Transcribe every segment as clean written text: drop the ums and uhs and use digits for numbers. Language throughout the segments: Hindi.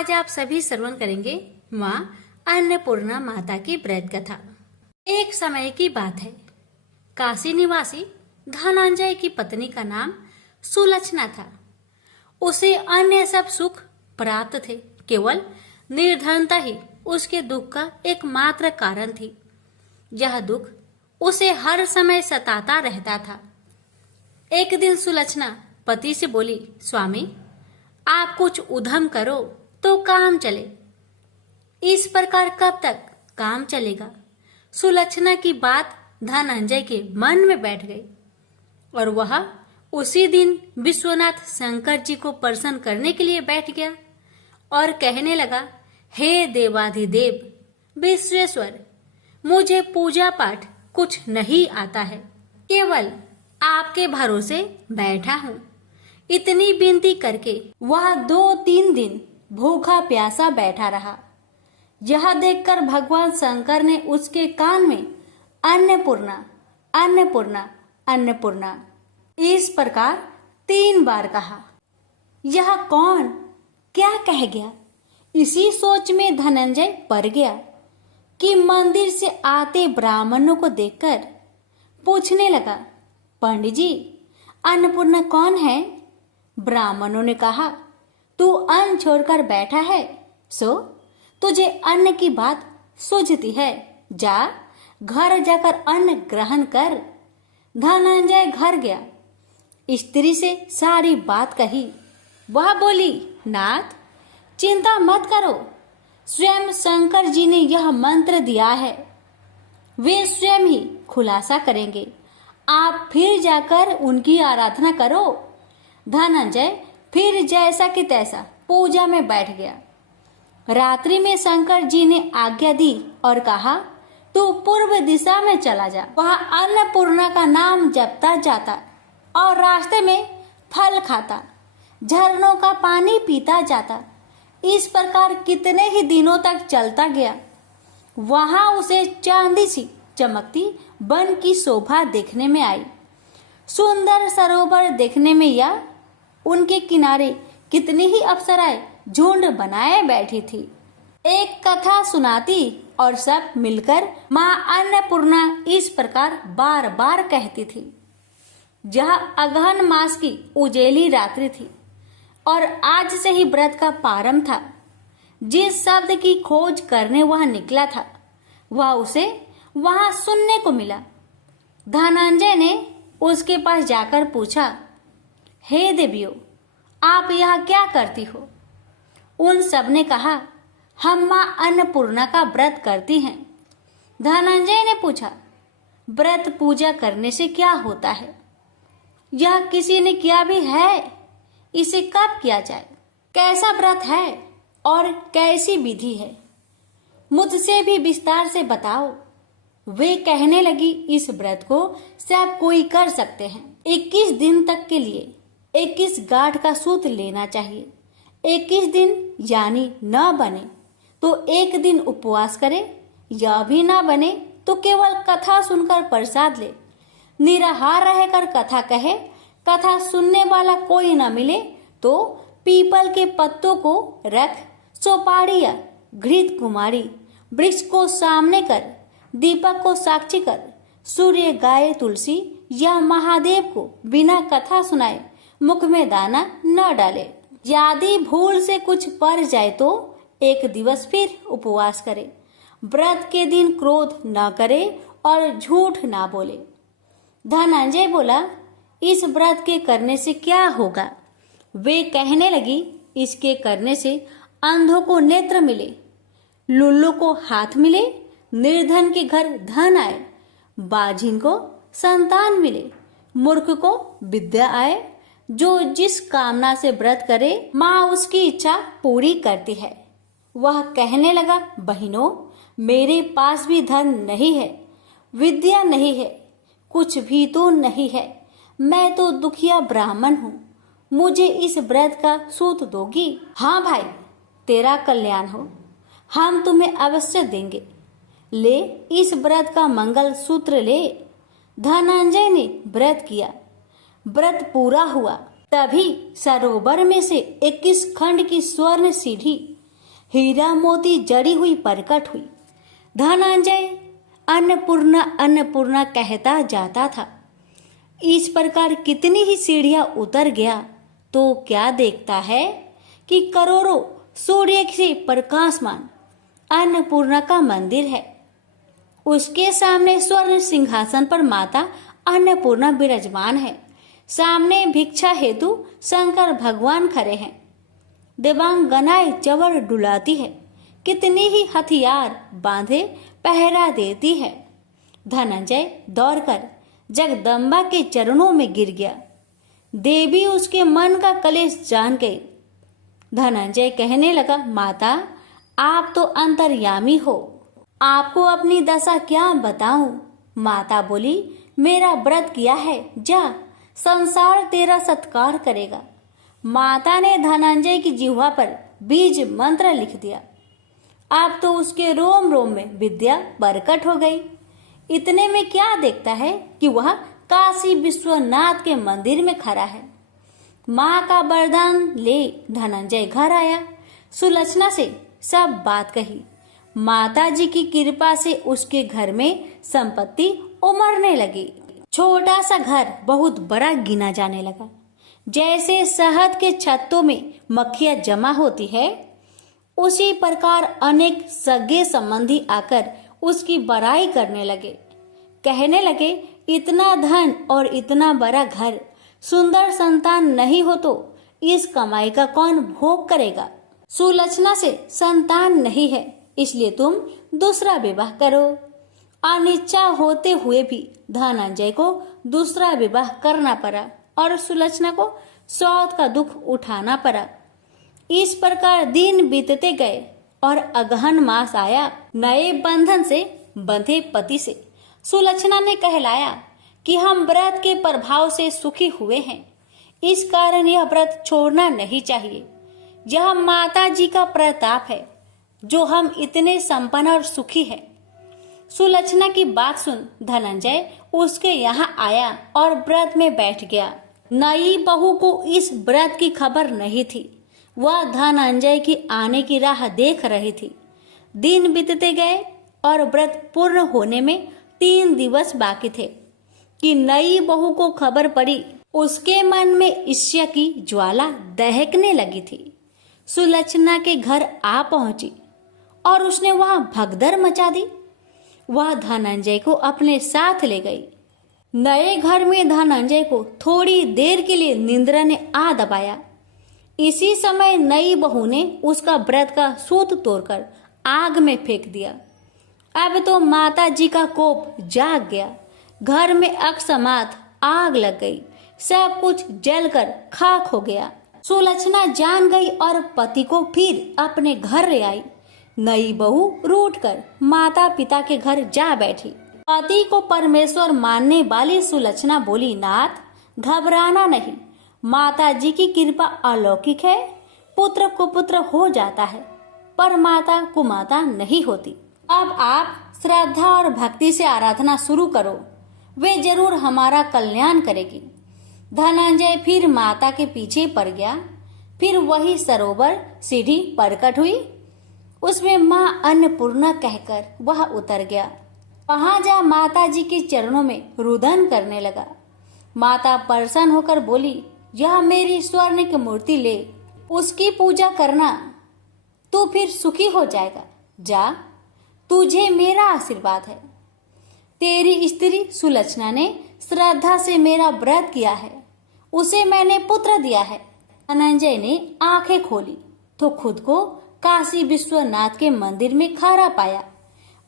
आज आप सभी श्रवण करेंगे माँ अन्नपूर्णा माता की व्रत कथा। एक समय की बात है, काशी निवासी धनंजय की पत्नी का नाम सुलक्षणा था। उसे अन्य सब सुख प्राप्त थे, केवल निर्धनता ही उसके दुख का एकमात्र कारण थी। यह दुख उसे हर समय सताता रहता था। एक दिन सुलक्षणा पति से बोली, स्वामी आप कुछ उद्यम करो तो काम चले। इस प्रकार कब तक काम चलेगा? सुलक्षणा की बात धनंजय के मन में बैठ गई और वह उसी दिन विश्वनाथ शंकर जी को प्रसन्न करने के लिए बैठ गया और कहने लगा, हे देवाधिदेव विश्वेश्वर, मुझे पूजा पाठ कुछ नहीं आता है, केवल आपके भरोसे बैठा हूँ। इतनी विनती करके वह 2-3 दिन भूखा प्यासा बैठा रहा। यह देखकर भगवान शंकर ने उसके कान में अन्नपूर्णा अन्नपूर्णा अन्नपूर्णा इस प्रकार 3 बार कहा। यह कौन क्या कह गया? इसी सोच में धनंजय पड़ गया कि मंदिर से आते ब्राह्मणों को देखकर पूछने लगा, पंडित जी अन्नपूर्णा कौन है? ब्राह्मणों ने कहा, तू अन्न छोड़कर बैठा है, सो तुझे अन्न की बात सूझती है, जा घर जाकर अन्न ग्रहण कर। धनंजय घर गया, स्त्री से सारी बात कही। वह बोली, नाथ चिंता मत करो, स्वयं शंकर जी ने यह मंत्र दिया है, वे स्वयं ही खुलासा करेंगे, आप फिर जाकर उनकी आराधना करो। धनंजय फिर जैसा कि तैसा पूजा में बैठ गया। रात्रि में शंकर जी ने आज्ञा दी और कहा, तू पूर्व दिशा में चला जा। वह अन्नपूर्णा का नाम जपता जाता और रास्ते में फल खाता, झरनों का पानी पीता जाता। इस प्रकार कितने ही दिनों तक चलता गया। वहां उसे चांदी सी चमकती वन की शोभा देखने में आई। सुंदर सरोवर देखने में या उनके किनारे कितनी ही अप्सराएं झुंड बनाए बैठी थी। एक कथा सुनाती और सब मिलकर माँ अन्नपूर्णा इस प्रकार बार बार कहती थी। यह अगहन मास की उजेली रात्रि थी और आज से ही व्रत का प्रारंभ था। जिस शब्द की खोज करने वह निकला था, वह उसे वहां सुनने को मिला। धनंजय ने उसके पास जाकर पूछा, हे देवियों, आप यहाँ क्या करती हो? उन सब ने कहा, हम माँ अन्नपूर्णा का व्रत करती हैं। धनंजय ने पूछा, व्रत पूजा करने से क्या होता है? यह किसी ने किया भी है? इसे कब किया जाए? कैसा व्रत है और कैसी विधि है? मुझसे भी विस्तार से बताओ। वे कहने लगी, इस व्रत को सब कोई कर सकते हैं। 21 दिन तक के लिए 21 गांठ का सूत लेना चाहिए। 21 दिन यानी न बने तो 1 दिन उपवास करे, या भी ना बने तो केवल कथा सुनकर प्रसाद ले। निराहार रहकर कथा कहे, कथा सुनने वाला कोई न मिले तो पीपल के पत्तों को रख, सुपारी या घृत कुमारी वृक्ष को सामने कर, दीपक को साक्षी कर, सूर्य गाय तुलसी या महादेव को बिना कथा सुनाए मुख में दाना न डाले। यदि भूल से कुछ पड़ जाए तो 1 दिवस फिर उपवास करे। व्रत के दिन क्रोध न करे और झूठ न बोले। धनंजय बोला, इस व्रत के करने से क्या होगा? वे कहने लगी, इसके करने से अंधों को नेत्र मिले, लुल्लू को हाथ मिले, निर्धन के घर धन आए, बाझिन को संतान मिले, मूर्ख को विद्या आए। जो जिस कामना से व्रत करे माँ उसकी इच्छा पूरी करती है। वह कहने लगा, बहनों मेरे पास भी धन नहीं है, विद्या नहीं है, कुछ भी तो नहीं है। मैं तो दुखिया ब्राह्मण हूँ, मुझे इस व्रत का सूत दोगी? हाँ भाई, तेरा कल्याण हो, हम तुम्हें अवश्य देंगे। ले इस व्रत का मंगल सूत्र ले। धनंजय ने व्रत किया। व्रत पूरा हुआ, तभी सरोवर में से 21 खंड की स्वर्ण सीढ़ी हीरा मोती जड़ी हुई प्रकट हुई। धनंजय अन्नपूर्णा अन्नपूर्णा कहता जाता था। इस प्रकार कितनी ही सीढ़ियां उतर गया तो क्या देखता है कि करोड़ों सूर्य से प्रकाशमान अन्नपूर्णा का मंदिर है। उसके सामने स्वर्ण सिंहासन पर माता अन्नपूर्णा विराजमान है। सामने भिक्षा हेतु शंकर भगवान खड़े हैं। देवांगनाएं चवर डुलाती है। कितनी ही हथियार बांधे पहरा देती है। धनंजय दौड़कर जगदम्बा के चरणों में गिर गया। देवी उसके मन का कलेश जान गई। धनंजय कहने लगा, माता आप तो अंतर्यामी हो, आपको अपनी दशा क्या बताऊं। माता बोली, मेरा व्रत किया है, जा संसार तेरा सत्कार करेगा। माता ने धनंजय की जिह्वा पर बीज मंत्र लिख दिया। अब तो उसके रोम रोम में विद्या प्रकट हो गई। इतने में क्या देखता है कि वह काशी विश्वनाथ के मंदिर में खड़ा है। माँ का वरदान ले धनंजय घर आया। सुलक्षणा से सब बात कही। माता जी की कृपा से उसके घर में संपत्ति उमड़ने लगी। छोटा सा घर बहुत बड़ा गिना जाने लगा। जैसे शहद के छत्तों में मक्खियां जमा होती है, उसी प्रकार अनेक सगे संबंधी आकर उसकी बड़ाई करने लगे। कहने लगे, इतना धन और इतना बड़ा घर, सुंदर संतान नहीं हो तो इस कमाई का कौन भोग करेगा। सुलक्षणा से संतान नहीं है, इसलिए तुम दूसरा विवाह करो। अनिच्छा होते हुए भी धनंजय को दूसरा विवाह करना पड़ा और सुलक्षणा को सौत का दुख उठाना पड़ा। इस प्रकार दिन बीतते गए और अगहन मास आया। नए बंधन से बंधे पति से सुलक्षणा ने कहलाया कि हम व्रत के प्रभाव से सुखी हुए हैं, इस कारण यह व्रत छोड़ना नहीं चाहिए। यह माता जी का प्रताप है जो हम इतने संपन्न और सुखी हैं। सुलक्षणा की बात सुन धनंजय उसके यहाँ आया और व्रत में बैठ गया। नई बहू को इस व्रत की खबर नहीं थी। वह धनंजय की आने की राह देख रही थी। दिन बीतते गए और व्रत पूर्ण होने में 3 दिवस बाकी थे कि नई बहू को खबर पड़ी। उसके मन में ईर्ष्या की ज्वाला दहकने लगी थी। सुलक्षणा के घर आ पहुंची और उसने वहां भगदड़ मचा दी। वह धनंजय को अपने साथ ले गई। नए घर में धनंजय को थोड़ी देर के लिए निंद्रा ने आ दबाया। इसी समय नई बहू ने उसका व्रत का सूत तोड़कर आग में फेंक दिया। अब तो माता जी का कोप जाग गया। घर में अकस्मात आग लग गई। सब कुछ जलकर खाक हो गया। सुलक्षणा जान गई और पति को फिर अपने घर ले आई। नई बहू रूठकर माता पिता के घर जा बैठी। पति को परमेश्वर मानने वाली सुलक्षणा बोली, नाथ घबराना नहीं, माता जी की कृपा अलौकिक है। पुत्र को पुत्र हो जाता है पर माता कुमाता नहीं होती। अब आप श्रद्धा और भक्ति से आराधना शुरू करो, वे जरूर हमारा कल्याण करेगी। धनंजय फिर माता के पीछे पड़ गया। फिर वही सरोवर सीढ़ी प्रकट हुई। उसमें माँ अन्नपूर्णा कहकर वह उतर गया। वहां जा माता जी के चरणों में रुदन करने लगा। माता प्रसन्न होकर बोली, यह मेरी स्वर्ण की मूर्ति ले, उसकी पूजा करना, तू फिर सुखी हो जाएगा। जा, तुझे मेरा आशीर्वाद है। तेरी स्त्री सुलक्षणा ने श्रद्धा से मेरा व्रत किया है, उसे मैंने पुत्र दिया है। धनंजय ने आंखें खोली तो खुद को काशी विश्वनाथ के मंदिर में खड़ा पाया।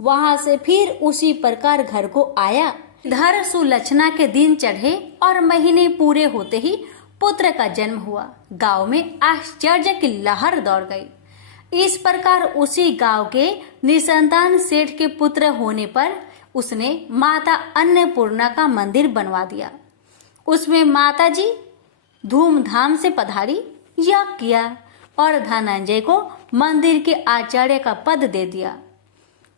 वहां से फिर उसी प्रकार घर को आया। इधर सुलक्षणा के दिन चढ़े और महीने पूरे होते ही पुत्र का जन्म हुआ। गांव में आश्चर्य की लहर दौड़ गई। इस प्रकार उसी गांव के निसंतान सेठ के पुत्र होने पर उसने माता अन्नपूर्णा का मंदिर बनवा दिया। उसमें माता जी धूमधाम से पधारी, यज्ञ किया और धनंजय को मंदिर के आचार्य का पद दे दिया।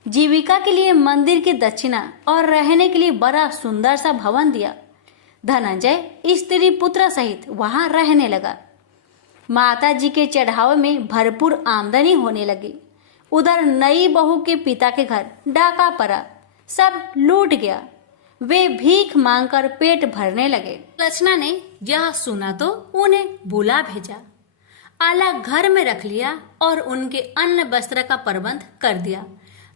जीविका के लिए मंदिर की दक्षिणा और रहने के लिए बड़ा सुंदर सा भवन दिया। धनंजय स्त्री पुत्र सहित वहां रहने लगा। माता जी के चढ़ावे में भरपूर आमदनी होने लगी। उधर नई बहू के पिता के घर डाका पड़ा, सब लूट गया। वे भीख मांगकर पेट भरने लगे। लक्षणा ने यह सुना तो उन्हें बुला भेजा, अलग घर में रख लिया और उनके अन्न वस्त्र का प्रबंध कर दिया।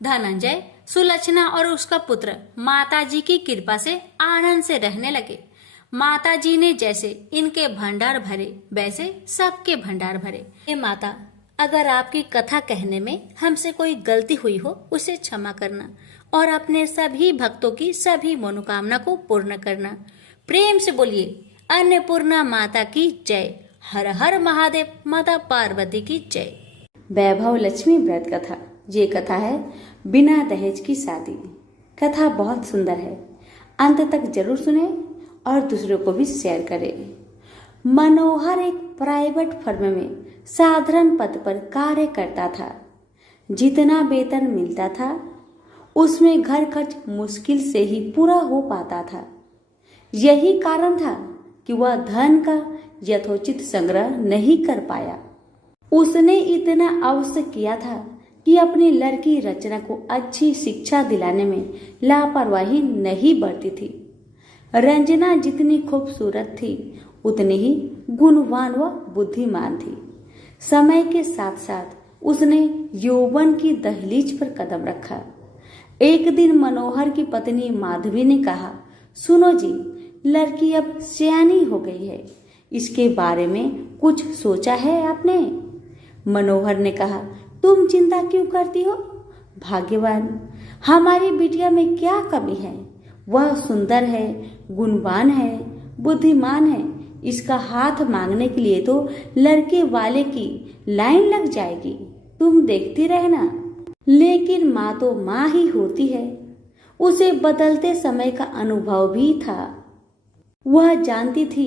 धनंजय, सुलक्षणा और उसका पुत्र माता जी की कृपा से आनंद से रहने लगे। माता जी ने जैसे इनके भंडार भरे वैसे सबके भंडार भरे। हे माता, अगर आपकी कथा कहने में हमसे कोई गलती हुई हो उसे क्षमा करना और अपने सभी भक्तों की सभी मनोकामना को पूर्ण करना। प्रेम से बोलिए अन्नपूर्णा माता की जय। हर हर महादेव, माता पार्वती की जय। वैभव लक्ष्मी व्रत कथा। ये कथा है बिना दहेज की शादी। कथा बहुत सुंदर है, अंत तक जरूर सुने और दूसरों को भी शेयर करें। मनोहर एक प्राइवेट फर्म में साधारण पद पर कार्य करता था। जितना वेतन मिलता था उसमें घर खर्च मुश्किल से ही पूरा हो पाता था। यही कारण था कि वह धन का यथोचित संग्रह नहीं कर पाया। उसने इतना अवश्य किया था कि अपनी लड़की रचना को अच्छी शिक्षा दिलाने में लापरवाही नहीं बरती थी। रंजना जितनी खूबसूरत थी उतनी ही गुणवान व बुद्धिमान थी। समय के साथ साथ उसने यौवन की दहलीज पर कदम रखा। एक दिन मनोहर की पत्नी माधवी ने कहा, सुनो जी, लड़की अब सयानी हो गई है, इसके बारे में कुछ सोचा है आपने? मनोहर ने कहा, तुम चिंता क्यों करती हो? भाग्यवान, हमारी बिटिया में क्या कमी है? वह सुंदर है, गुणवान है, बुद्धिमान है। इसका हाथ मांगने के लिए तो लड़के वाले की लाइन लग जाएगी, तुम देखती रहना। लेकिन माँ तो माँ ही होती है। उसे बदलते समय का अनुभव भी था। वह जानती थी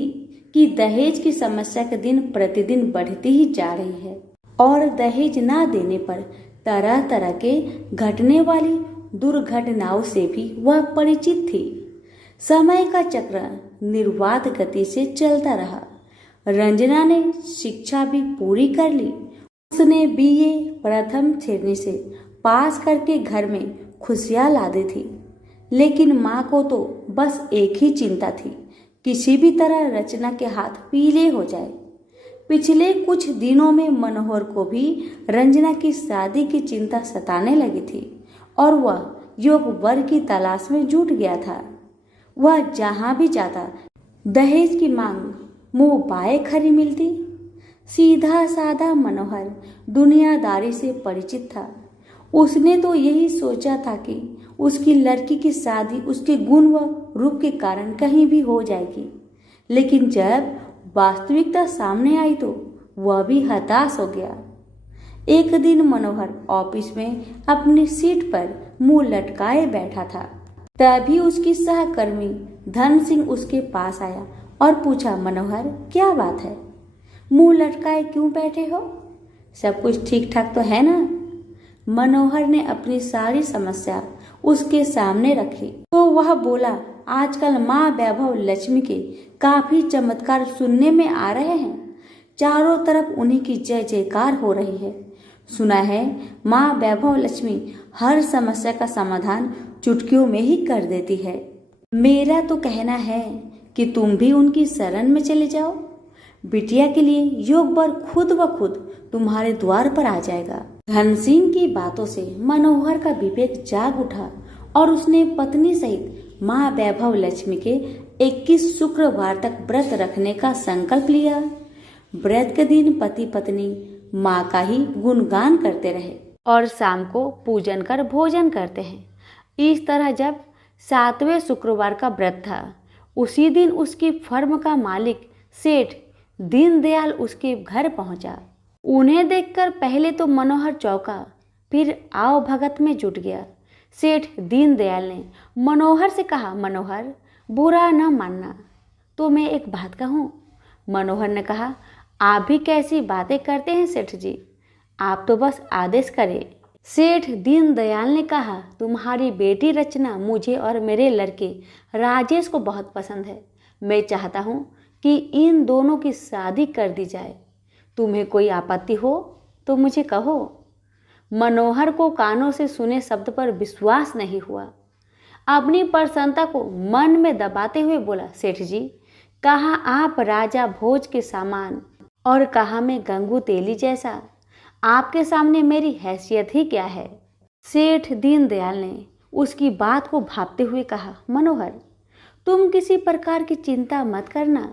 कि दहेज की समस्या के दिन प्रतिदिन बढ़ती ही जा रही है और दहेज ना देने पर तरह तरह के घटने वाली दुर्घटनाओं से भी वह परिचित थी। समय का चक्र निर्वाध गति से चलता रहा। रंजना ने शिक्षा भी पूरी कर ली। उसने बीए प्रथम श्रेणी से पास करके घर में खुशियां ला दी थी। लेकिन माँ को तो बस एक ही चिंता थी, किसी भी तरह रचना के हाथ पीले हो जाए। पिछले कुछ दिनों में मनोहर को भी रंजना की शादी की चिंता सताने लगी थी और वह योग वर की तलाश में जुट गया था। वह जहां भी जाता दहेज की मांग मुंह बाए खरी मिलती। सीधा साधा मनोहर दुनियादारी से परिचित था। उसने तो यही सोचा था कि उसकी लड़की की शादी उसके गुण व रूप के कारण कहीं भी हो जाएगी। लेकिन जब वास्तविकता सामने आई तो वह भी हताश हो गया। एक दिन मनोहर ऑफिस में अपनी सीट पर मुंह लटकाए बैठा था। तभी उसकी सहकर्मी धन सिंह उसके पास आया और पूछा, मनोहर क्या बात है, मुंह लटकाए क्यों बैठे हो? सब कुछ ठीक ठाक तो है ना? मनोहर ने अपनी सारी समस्या उसके सामने रखी तो वह बोला, आजकल माँ वैभव लक्ष्मी के काफी चमत्कार सुनने में आ रहे हैं। चारों तरफ उन्हीं की जय जयकार हो रही है। सुना है माँ वैभव लक्ष्मी हर समस्या का समाधान चुटकियों में ही कर देती है। मेरा तो कहना है कि तुम भी उनकी शरण में चले जाओ। बिटिया के लिए योग वर खुद ब खुद तुम्हारे द्वार पर आ जाएगा। धन सिंह की बातों से मनोहर का विवेक जाग उठा और उसने पत्नी सहित माँ वैभव लक्ष्मी के 21 शुक्रवार तक व्रत रखने का संकल्प लिया। व्रत के दिन पति पत्नी माँ का ही गुणगान करते रहे और शाम को पूजन कर भोजन करते हैं। इस तरह जब 7वें शुक्रवार का व्रत था, उसी दिन उसकी फर्म का मालिक सेठ दीनदयाल उसके घर पहुंचा। उन्हें देखकर पहले तो मनोहर चौंका, फिर आओ भगत में जुट गया। सेठ दीनदयाल ने मनोहर से कहा, मनोहर बुरा न मानना, तो मैं एक बात कहूँ। मनोहर ने कहा, आप भी कैसी बातें करते हैं सेठ जी, आप तो बस आदेश करें। सेठ दीनदयाल ने कहा, तुम्हारी बेटी रचना मुझे और मेरे लड़के राजेश को बहुत पसंद है। मैं चाहता हूँ कि इन दोनों की शादी कर दी जाए। तुम्हें कोई आपत्ति हो तो मुझे कहो। मनोहर को कानों से सुने शब्द पर विश्वास नहीं हुआ। अपनी प्रसन्नता को मन में दबाते हुए बोला, सेठ जी, कहा आप राजा भोज के सामान और कहा मैं गंगू तेली जैसा। आपके सामने मेरी हैसियत ही क्या है। सेठ दीनदयाल ने उसकी बात को भांपते हुए कहा, मनोहर, तुम किसी प्रकार की चिंता मत करना।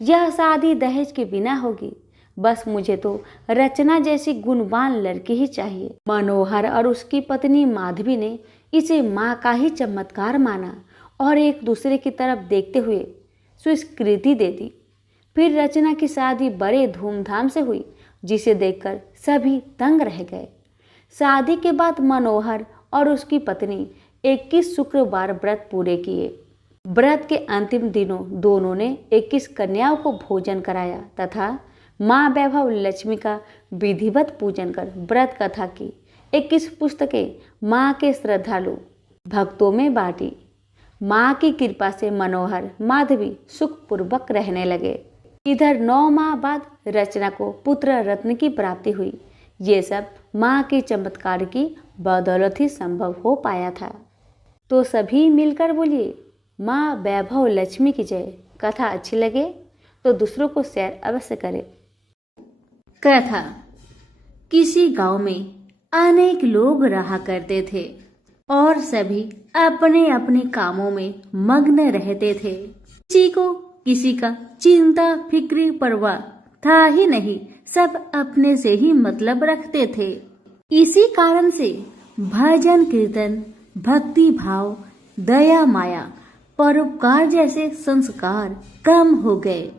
यह शादी दहेज के बिना होगी। बस मुझे तो रचना जैसी गुणवान लड़की ही चाहिए। मनोहर और उसकी पत्नी माधवी ने इसे माँ का ही चमत्कार माना और एक दूसरे की तरफ देखते हुए स्वीकृति दे दी। फिर रचना की शादी बड़े धूमधाम से हुई, जिसे देखकर सभी दंग रह गए। शादी के बाद मनोहर और उसकी पत्नी 21 शुक्रवार व्रत पूरे किए। व्रत के अंतिम दिनों दोनों ने 21 कन्याओं को भोजन कराया तथा माँ वैभव लक्ष्मी का विधिवत पूजन कर व्रत कथा की 21 पुस्तकें माँ के श्रद्धालु भक्तों में बांटी। माँ की कृपा से मनोहर माधवी सुखपूर्वक रहने लगे। इधर 9 माह बाद रचना को पुत्र रत्न की प्राप्ति हुई। ये सब माँ के चमत्कार की बदौलत ही संभव हो पाया था। तो सभी मिलकर बोलिए, माँ वैभव लक्ष्मी की जय। कथा अच्छी लगे तो दूसरों को शेयर अवश्य करें। कथा। किसी गांव में अनेक लोग रहा करते थे और सभी अपने अपने कामों में मग्न रहते थे। किसी को किसी का चिंता फिक्री परवाह था ही नहीं। सब अपने से ही मतलब रखते थे। इसी कारण से भजन कीर्तन, भक्ति भाव, दया माया, परोपकार जैसे संस्कार कम हो गए।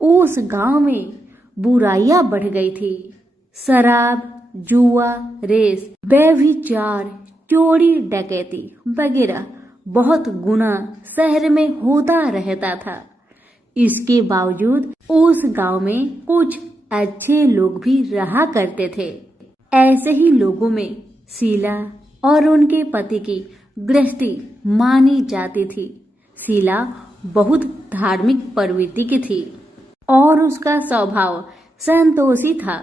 उस गांव में बुराइयां बढ़ गई थी। शराब, जुआ, रेस, व्यभिचार, चोरी, डकैती वगैरह बहुत गुना शहर में होता रहता था। इसके बावजूद उस गांव में कुछ अच्छे लोग भी रहा करते थे। ऐसे ही लोगों में शीला और उनके पति की गृहस्थी मानी जाती थी। शीला बहुत धार्मिक प्रवृत्ति की थी और उसका स्वभाव संतोषी था।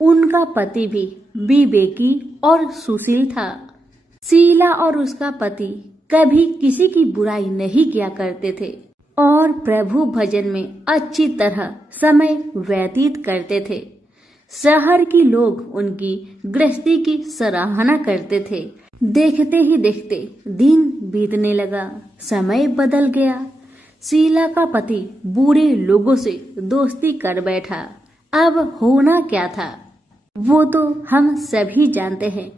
उनका पति भी विवेकी और सुशील था। शीला और उसका पति कभी किसी की बुराई नहीं किया करते थे और प्रभु भजन में अच्छी तरह समय व्यतीत करते थे। शहर के लोग उनकी गृहस्थी की सराहना करते थे। देखते ही देखते दिन बीतने लगा, समय बदल गया। शीला का पति बुरे लोगों से दोस्ती कर बैठा। अब होना क्या था वो तो हम सभी जानते हैं।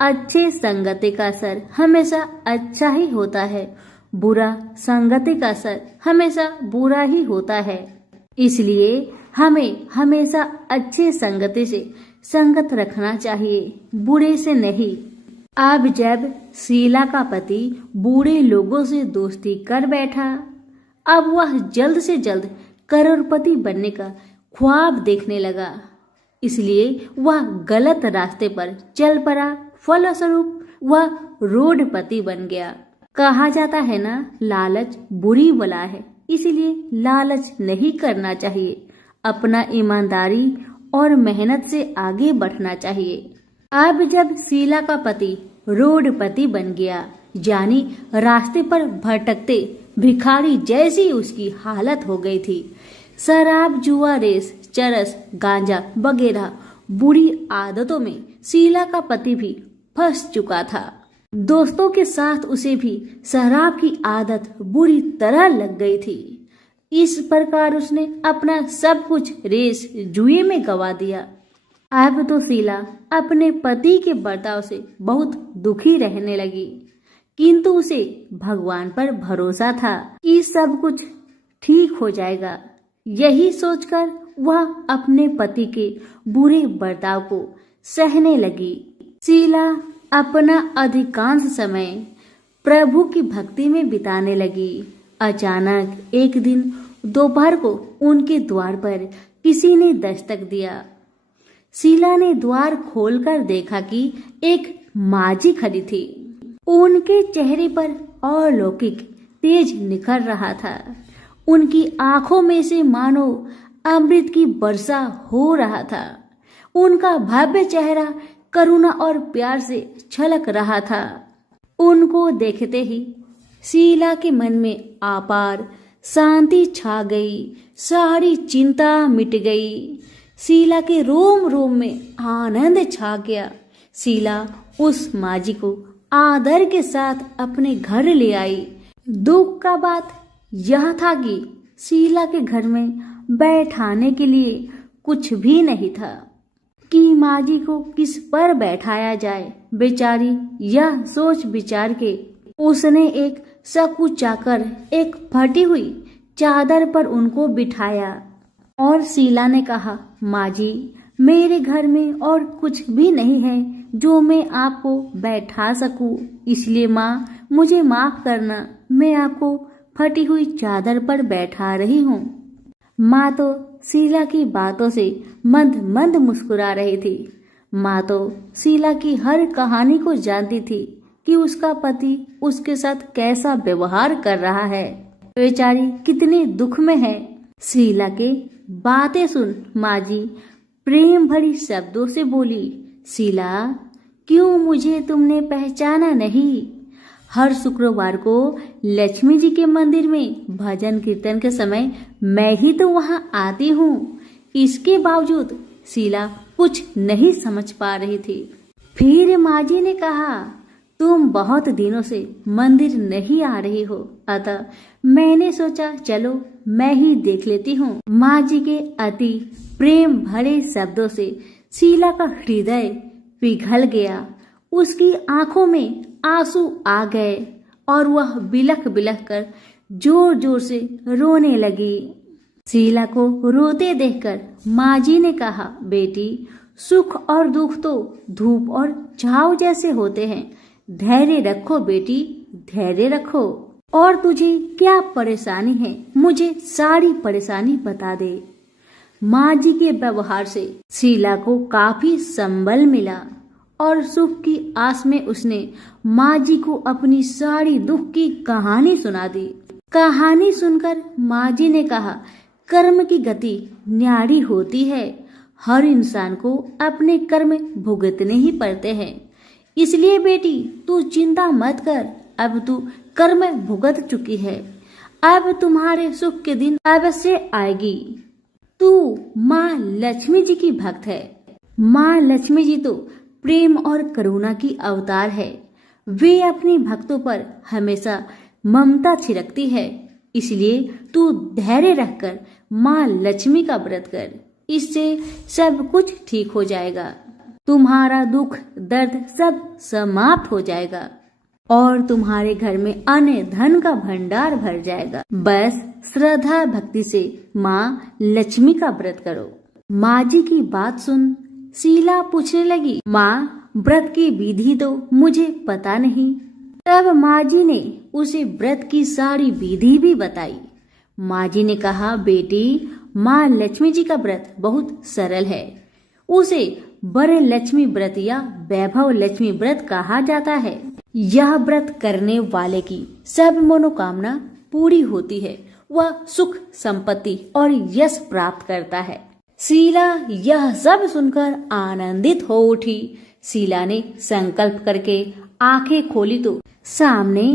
अच्छे संगति का असर हमेशा अच्छा ही होता है, बुरा संगति का असर हमेशा बुरा ही होता है। इसलिए हमें हमेशा अच्छे संगति से संगत रखना चाहिए, बुरे से नहीं। अब जब शीला का पति बुरे लोगों से दोस्ती कर बैठा, अब वह जल्द से जल्द करोड़पति बनने का ख्वाब देखने लगा। इसलिए वह गलत रास्ते पर चल पड़ा। फलस्वरूप वह रोडपति बन गया। कहा जाता है ना, लालच बुरी बला है, इसलिए लालच नहीं करना चाहिए। अपना ईमानदारी और मेहनत से आगे बढ़ना चाहिए। अब जब शीला का पति रोडपति बन गया, जानी रास्ते पर भटकते भिखारी जैसी उसकी हालत हो गई थी। शराब, जुआ, रेस, चरस, गांजा वगैरह बुरी आदतों में शीला का पति भी फंस चुका था। दोस्तों के साथ उसे भी शराब की आदत बुरी तरह लग गई थी। इस प्रकार उसने अपना सब कुछ रेस जुए में गवा दिया। अब तो शीला अपने पति के बर्ताव से बहुत दुखी रहने लगी, किंतु उसे भगवान पर भरोसा था कि सब कुछ ठीक हो जाएगा। यही सोचकर वह अपने पति के बुरे बर्ताव को सहने लगी। शीला अपना अधिकांश समय प्रभु की भक्ति में बिताने लगी। अचानक एक दिन दोपहर को उनके द्वार पर किसी ने दस्तक दिया। शीला ने द्वार खोलकर देखा कि एक माजी खड़ी थी। उनके चेहरे पर अलौकिक तेज निखर रहा था। उनकी आंखों में से मानो अमृत की वर्षा हो रहा था। उनका भव्य चेहरा करुणा और प्यार से छलक रहा था। उनको देखते ही शीला के मन में अपार शांति छा गई, सारी चिंता मिट गई। शीला के रोम रोम में आनंद छा गया। शीला उस माँ जी को आदर के साथ अपने घर ले आई। दुख का बात यह था कि शीला के घर में बैठाने के लिए कुछ भी नहीं था कि माँ जी को किस पर बैठाया जाए। बेचारी यह सोच विचार के उसने एक सकुचाकर एक फटी हुई चादर पर उनको बिठाया और शीला ने कहा, माँ जी, मेरे घर में और कुछ भी नहीं है जो मैं आपको बैठा सकूं, इसलिए माँ मुझे माफ करना, मैं आपको फटी हुई चादर पर बैठा रही हूँ। माँ तो शीला की बातों से मंद मंद मुस्कुरा रही थी। माँ तो शीला की हर कहानी को जानती थी कि उसका पति उसके साथ कैसा व्यवहार कर रहा है। बेचारी कितने दुख में है। शीला के बातें सुन माँ जी प्रेम भरी शब्दों से बोली, शीला, क्यों मुझे तुमने पहचाना नहीं? हर शुक्रवार को लक्ष्मी जी के मंदिर में भजन कीर्तन के समय मैं ही तो वहां आती हूँ। इसके बावजूद शीला कुछ नहीं समझ पा रही थी। फिर माँ जी ने कहा, तुम बहुत दिनों से मंदिर नहीं आ रही हो, अतः मैंने सोचा चलो मैं ही देख लेती हूँ। माँ जी के अति प्रेम भरे शब्दों से शीला का हृदय पिघल गया। उसकी आंखों में आंसू आ गए और वह बिलख बिलख कर जोर जोर से रोने लगी। शीला को रोते देखकर माँ जी ने कहा, बेटी, सुख और दुख तो धूप और छाव जैसे होते हैं, धैर्य रखो बेटी, धैर्य रखो। और तुझे क्या परेशानी है, मुझे सारी परेशानी बता दे। माँ जी के व्यवहार से शीला को काफी संबल मिला और सुख की आस में उसने माँ जी को अपनी सारी दुख की कहानी सुना दी। कहानी सुनकर माँ जी ने कहा, कर्म की गति न्यारी होती है। हर इंसान को अपने कर्म भुगतने ही पड़ते हैं। इसलिए बेटी तू चिंता मत कर, अब तू कर्म भुगत चुकी है, अब तुम्हारे सुख के दिन अवश्य आएगी। तू माँ लक्ष्मी जी की भक्त है। माँ लक्ष्मी जी तो प्रेम और करुणा की अवतार है। वे अपनी भक्तों पर हमेशा ममता छिड़कती है। इसलिए तू धैर्य रखकर माँ लक्ष्मी का व्रत कर, इससे सब कुछ ठीक हो जाएगा। तुम्हारा दुख दर्द सब समाप्त हो जाएगा और तुम्हारे घर में अन्न धन का भंडार भर जाएगा। बस श्रद्धा भक्ति से माँ लक्ष्मी का व्रत करो। माँ जी की बात सुन शीला पूछने लगी, माँ, व्रत की विधि तो मुझे पता नहीं। तब माँ जी ने उसे व्रत की सारी विधि भी बताई। माँ जी ने कहा, बेटी, माँ लक्ष्मी जी का व्रत बहुत सरल है। उसे वर लक्ष्मी व्रत या वैभव लक्ष्मी व्रत कहा जाता है। यह व्रत करने वाले की सब मनोकामना पूरी होती है। वह सुख संपत्ति और यश प्राप्त करता है। शीला यह सब सुनकर आनंदित हो उठी। शीला ने संकल्प करके आंखें खोली तो सामने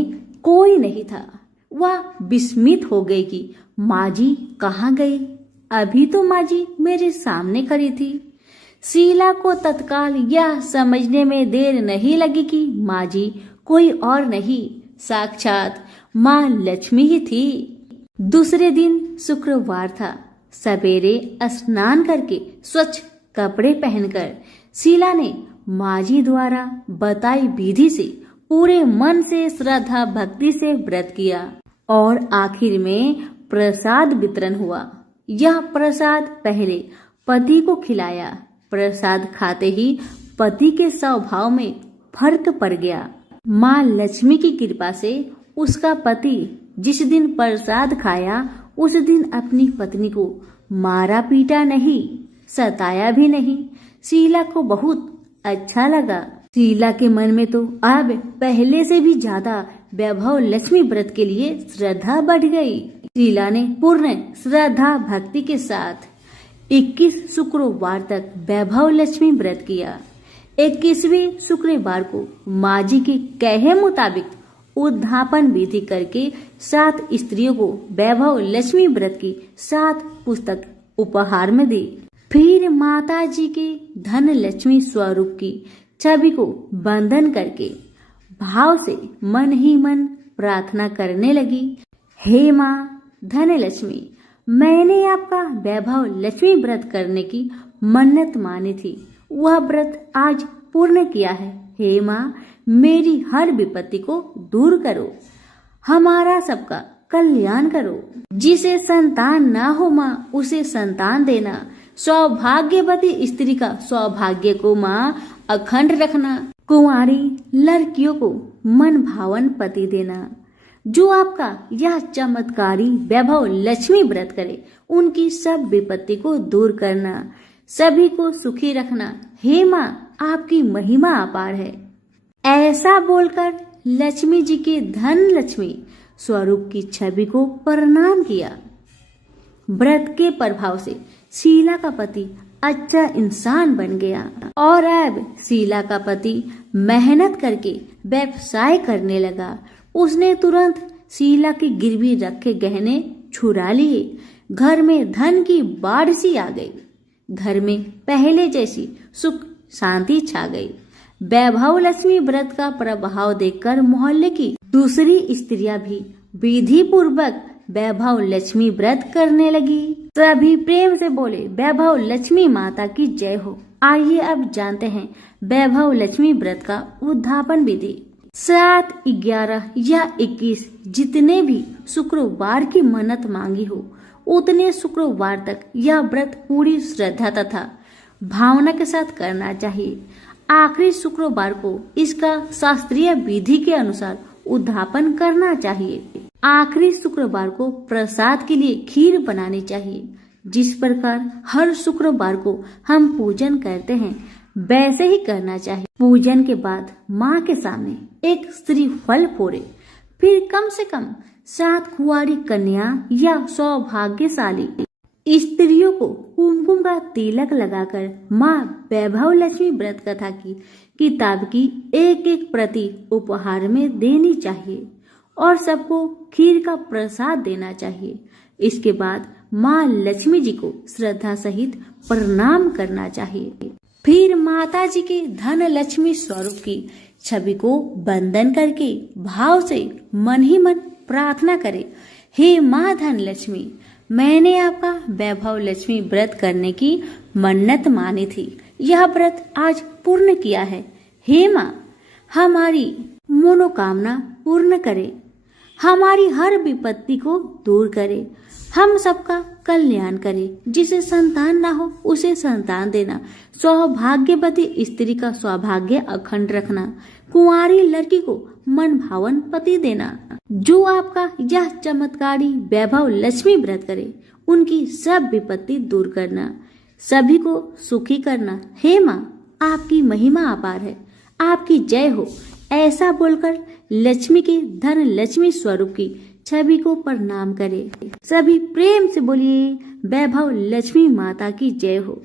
कोई नहीं था। वह विस्मित हो गई कि माँ जी कहाँ गई? अभी तो माँ जी मेरे सामने खड़ी थी। शीला को तत्काल यह समझने में देर नहीं लगी कि माँ जी कोई और नहीं, साक्षात माँ लक्ष्मी ही थी। दूसरे दिन शुक्रवार था। सवेरे स्नान करके स्वच्छ कपड़े पहनकर शीला ने माँ जी द्वारा बताई विधि से पूरे मन से श्रद्धा भक्ति से व्रत किया और आखिर में प्रसाद वितरण हुआ। यह प्रसाद पहले पति को खिलाया। प्रसाद खाते ही पति के स्वभाव में फर्क पड़ गया। माँ लक्ष्मी की कृपा से उसका पति जिस दिन प्रसाद खाया उस दिन अपनी पत्नी को मारा पीटा नहीं, सताया भी नहीं। शीला को बहुत अच्छा लगा। शीला के मन में तो अब पहले से भी ज्यादा वैभव लक्ष्मी व्रत के लिए श्रद्धा बढ़ गई। शीला ने पूर्ण श्रद्धा भक्ति के साथ 21 शुक्रवार तक वैभव लक्ष्मी व्रत किया। 21वें शुक्रवार को माँ जी के कहे मुताबिक उद्धापन विधि करके 7 स्त्रियों को वैभव लक्ष्मी व्रत की 7 पुस्तक उपहार में दी। फिर माता जी के धन लक्ष्मी स्वरूप की छवि को बंधन करके भाव से मन ही मन प्रार्थना करने लगी। हे माँ धन लक्ष्मी, मैंने आपका वैभव लक्ष्मी व्रत करने की मन्नत मानी थी, वह व्रत आज पूर्ण किया है। हे माँ, मेरी हर विपत्ति को दूर करो, हमारा सबका कल्याण करो। जिसे संतान ना हो माँ, उसे संतान देना। सौभाग्यवती स्त्री का सौभाग्य को माँ अखंड रखना। कुंवारी लड़कियों को मन भावन पति देना। जो आपका यह चमत्कारी वैभव लक्ष्मी व्रत करे, उनकी सब विपत्ति को दूर करना, सभी को सुखी रखना। हे माँ, आपकी महिमा अपार है। ऐसा बोलकर लक्ष्मी जी के धन लक्ष्मी स्वरूप की छवि को प्रणाम किया। व्रत के प्रभाव से शीला का पति अच्छा इंसान बन गया और अब शीला का पति मेहनत करके व्यवसाय करने लगा। उसने तुरंत शीला की गिरवी रखे गहने छुड़ा लिए। घर में धन की बाढ़ सी आ गई। घर में पहले जैसी सुख शांति छा गई। वैभव लक्ष्मी व्रत का प्रभाव देखकर मोहल्ले की दूसरी स्त्रियां भी विधि पूर्वक वैभव लक्ष्मी व्रत करने लगी। सभी प्रेम से बोले, वैभव लक्ष्मी माता की जय हो। आइए अब जानते हैं वैभव लक्ष्मी व्रत का उद्धापन विधि। 7, 11 या 21 जितने भी शुक्रवार की मन्नत मांगी हो, उतने शुक्रवार तक यह व्रत पूरी श्रद्धा तथा भावना के साथ करना चाहिए। आखिरी शुक्रवार को इसका शास्त्रीय विधि के अनुसार उद्धापन करना चाहिए। आखिरी शुक्रवार को प्रसाद के लिए खीर बनानी चाहिए। जिस प्रकार हर शुक्रवार को हम पूजन करते हैं, वैसे ही करना चाहिए। पूजन के बाद माँ के सामने एक श्रीफल फोड़े, फिर कम से कम 7 कुंवारी कन्या या सौभाग्यशाली स्त्रियों को कुमकुम का तिलक लगाकर माँ वैभव लक्ष्मी व्रत कथा की किताब की एक प्रति उपहार में देनी चाहिए और सबको खीर का प्रसाद देना चाहिए। इसके बाद माँ लक्ष्मी जी को श्रद्धा सहित प्रणाम करना चाहिए। फिर माता जी के धन लक्ष्मी स्वरूप की छवि को बंधन करके भाव से मन ही मन प्रार्थना करे, हे माँ धन लक्ष्मी, मैंने आपका वैभव लक्ष्मी व्रत करने की मन्नत मानी थी, यह व्रत आज पूर्ण किया है। हे माँ, हमारी मनोकामना पूर्ण करे, हमारी हर विपत्ति को दूर करे, हम सबका कल्याण करे। जिसे संतान ना हो, उसे संतान देना। सौभाग्यवती स्त्री का सौभाग्य अखंड रखना। कुंवारी लड़की को मन भावन पति देना। जो आपका यह चमत्कारी वैभव लक्ष्मी व्रत करे, उनकी सब विपत्ति दूर करना, सभी को सुखी करना। हे माँ, आपकी महिमा अपार है, आपकी जय हो। ऐसा बोलकर लक्ष्मी के धन लक्ष्मी स्वरूप की छवि को प्रणाम करे। सभी प्रेम से बोलिए, वैभव लक्ष्मी माता की जय हो।